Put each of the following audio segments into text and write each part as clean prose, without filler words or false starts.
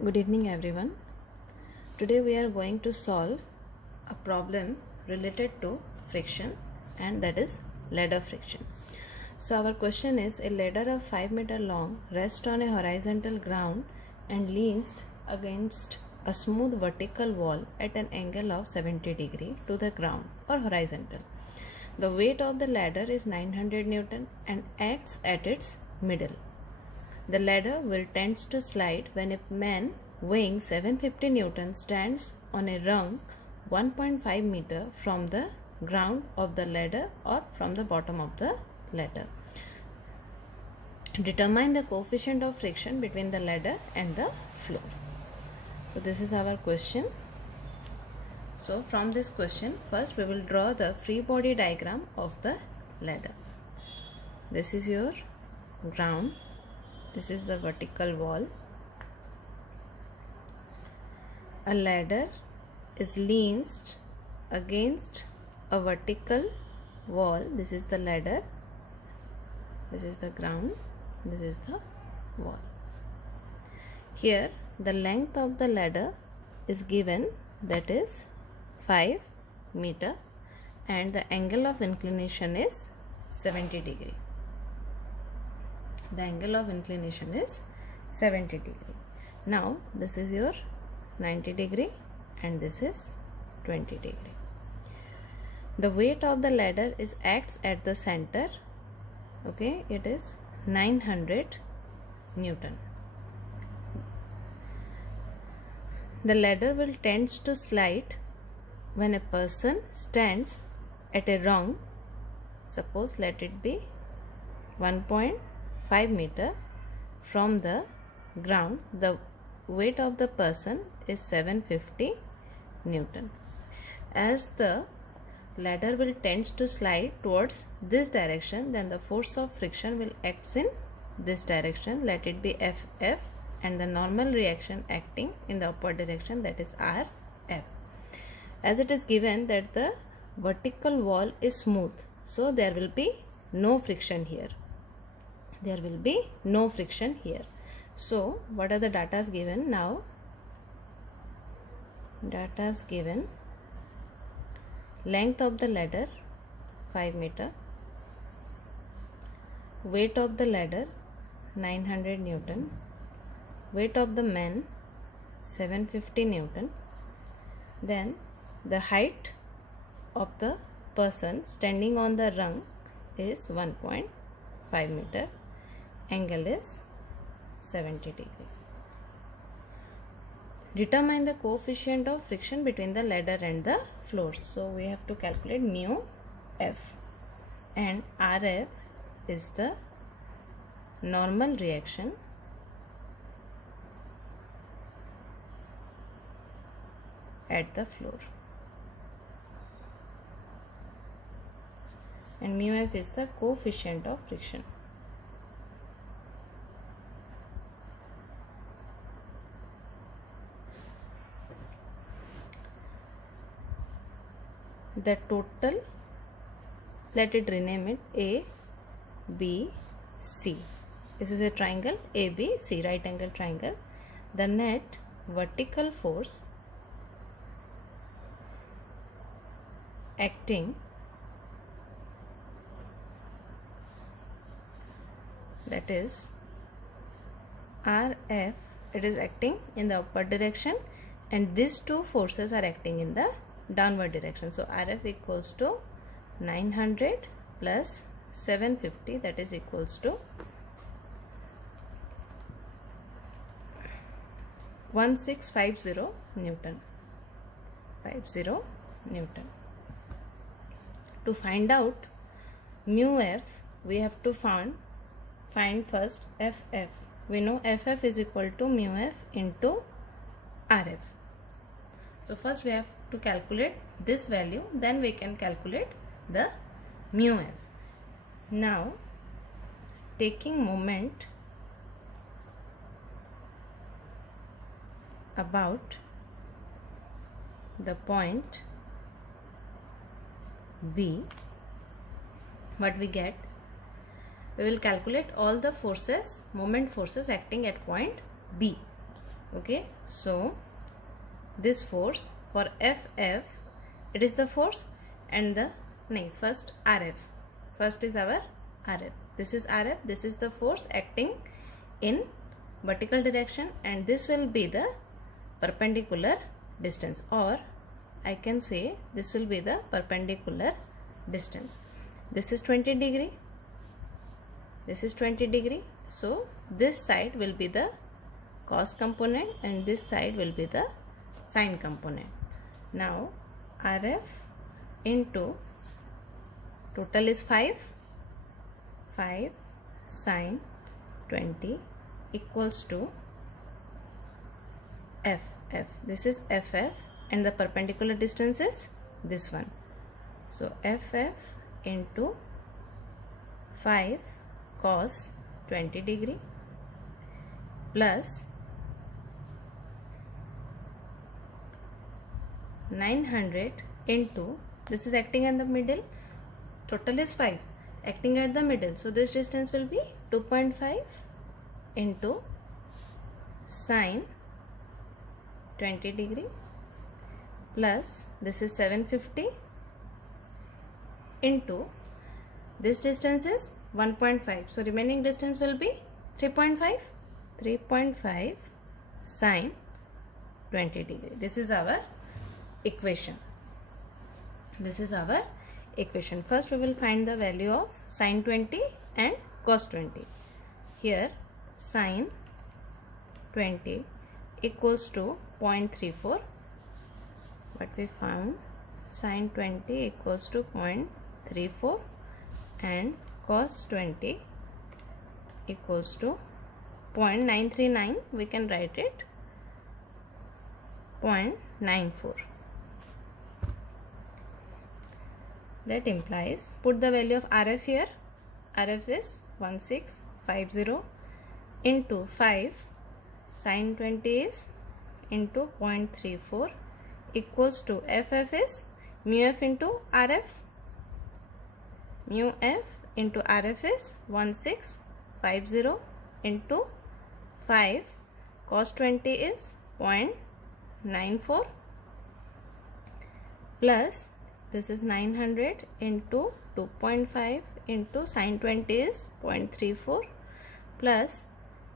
Good evening everyone. Today we are going to solve a problem related to friction, and that is ladder friction. So our question is, a ladder of 5 meter long rests on a horizontal ground and leans against a smooth vertical wall at an angle of 70 degree to the ground or horizontal. The weight of the ladder is 900 Newton and acts at its middle. The ladder will tend to slide when a man weighing 750 Newton stands on a rung 1.5 meter from the ground of the ladder or from the bottom of the ladder. Determine the coefficient of friction between the ladder and the floor. So this is our question. So from this question, first we will draw the free body diagram of the ladder. This is your ground. This is the vertical wall. A ladder is leans against a vertical wall. This is the ladder. This is the ground. This is the wall. Here the length of the ladder is given, that is 5 meter, and the angle of inclination is 70 degree. The angle of inclination is 70 degree. Now this is your 90 degree and this is 20 degree. The weight of the ladder is acts at the center. Okay, it is 900 Newton. The ladder will tend to slide when a person stands at a rung. Suppose let it be 1.5 meter from the ground. The weight of the person is 750 Newton. As the ladder will tend to slide towards this direction, then the force of friction will act in this direction. Let it be Ff, and the normal reaction acting in the upward direction, that is Rf. As it is given that the vertical wall is smooth, so there will be no friction here. There will be no friction here. So what are the data given now? Data is given: length of the ladder 5 meter, weight of the ladder 900 Newton, weight of the man 750 Newton, then the height of the person standing on the rung is 1.5 meter, angle is 70 degree. Determine the coefficient of friction between the ladder and the floor. So we have to calculate mu f, and Rf is the normal reaction at the floor, and mu f is the coefficient of friction. The total, let it rename it A, B, C. This is a triangle A, B, C, right angle triangle. The net vertical force acting, that is Rf, it is acting in the upward direction, and these two forces are acting in the downward direction. So Rf equals to 900 plus 750, that is equals to 1650 Newton. 50 Newton. To find out mu f, we have to find first Ff. We know Ff is equal to mu f into Rf. So first we have to calculate this value, then we can calculate the mu f. Now taking moment about the point B, what we get, we will calculate all the forces, moment forces acting at point B. Okay, so this force for FF, it is the force, and the first RF. First is our RF. This is RF. This is the force acting in vertical direction, and this will be the perpendicular distance, or I can say this will be the perpendicular distance. This is 20 degree. This is 20 degree. So this side will be the cos component and this side will be the sine component. Now RF into total is 5 sine 20 equals to FF. This is FF and the perpendicular distance is this one. So FF into 5 cos 20 degree plus 900 into, this is acting in the middle, total is 5, acting at the middle, so this distance will be 2.5 into sine 20 degree plus this is 750 into, this distance is 1.5, so remaining distance will be 3.5 sine 20 degree. This is our equation. This is our equation. First we will find the value of sine 20 and cos 20. Here sine 20 equals to 0.34. What we found, sine 20 equals to 0.34 and cos 20 equals to 0.939. We can write it 0.94. That implies, put the value of RF here. RF is 1650 into 5 sine 20 is into 0.34 equals to FF is mu F into RF. Mu F into RF is 1650 into 5 cos 20 is 0.94 plus this is 900 into 2.5 into sine 20 is 0.34 plus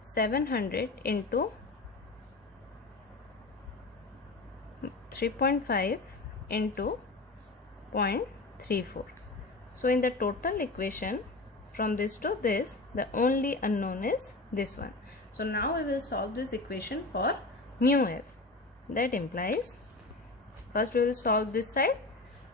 700 into 3.5 into 0.34. So in the total equation from this to this, the only unknown is this one. So now we will solve this equation for mu F. That implies, first we will solve this side.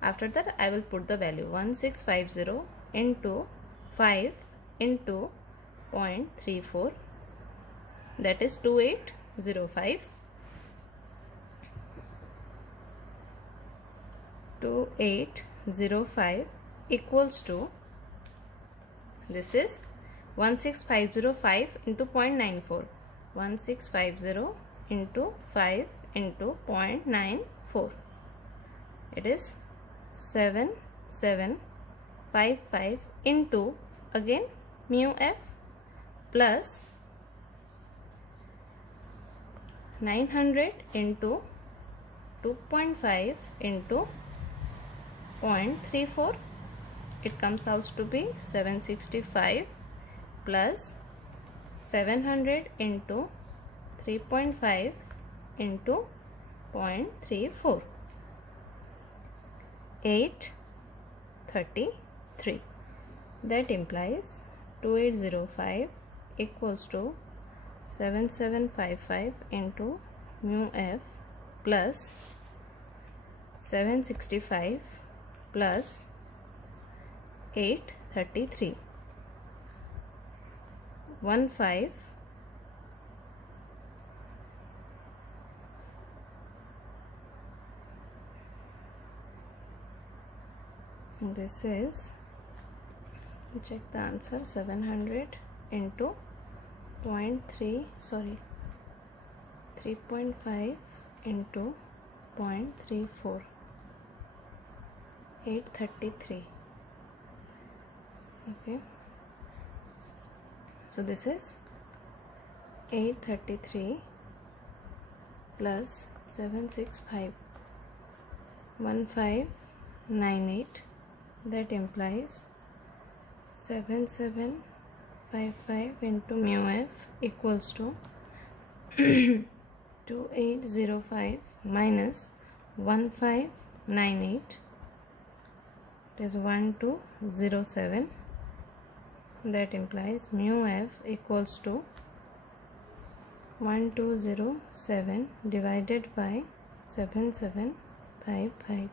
After that I will put the value 1650 into 5 into 0.34, that is 2805. 2805 equals to, this is 16505 into 0.94, 1650 into 5 into 0.94, it is 7755 into again mu F plus 900 into 2.5 into 0.34, it comes out to be 765 plus 700 into 3.5 into 0.34, 833. That implies 2805 equals to 7755 into mu F plus 765 plus 833, 15. This is, check the answer, 700 into 3.5 into 0.34, 833. Okay, so this is 833 plus 7651598, that implies 7755 into mu f equals to 2805 minus 1598, it is 1207, that implies mu f equals to 1207 divided by 7755,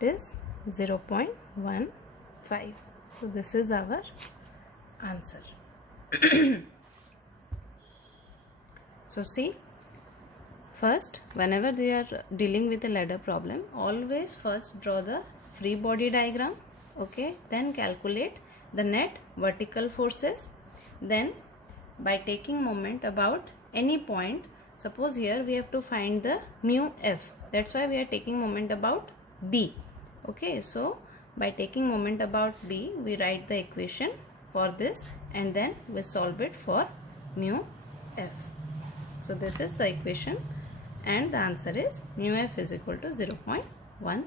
it is 0.15. So this is our answer. So see, first, whenever we are dealing with a ladder problem, always first draw the free body diagram, okay, then calculate the net vertical forces, then by taking moment about any point, suppose here we have to find the mu f, that's why we are taking moment about B, okay. So by taking moment about B, we write the equation for this and then we solve it for mu f. So this is the equation and the answer is mu f is equal to 0.15.